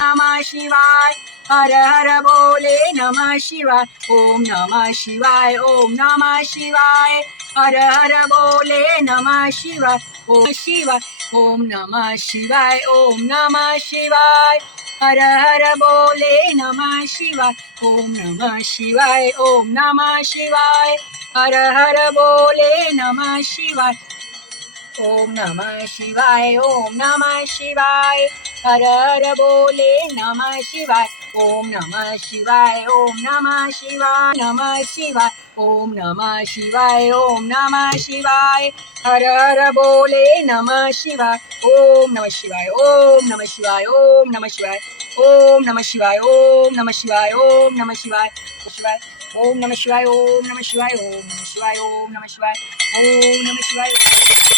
नमः शिवाय हर हर बोले नमः शिवाय ओम नमः शिवाय ओम नमः शिवाय हर हर बोले नमः शिवाय ओम शिवाय ओम नमः शिवाय ओम नमः शिवाय हर हर बोले नमः शिवाय ओम नमः शिवाय ओम नमः शिवाय हर हर बोले नमः शिवाय ओम नमः शिवाय ओम नमः शिवाय हर हर बोले नमः शिवाय ओम नमः शिवाय ओम नमः शिवाय नमः शिवाय ओम नमः शिवाय ओम नमः शिवाय हर हर बोले नमः शिवाय ओम नमः शिवाय ओम नमः शिवाय ओम नमः शिवाय ओम नमः शिवाय ओम नमः शिवाय ओम नमः शिवाय शिवाय ओम नमः शिवाय ओम नमः शिवाय ओम नमः शिवाय ओम नमः शिवाय ओम नमः शिवाय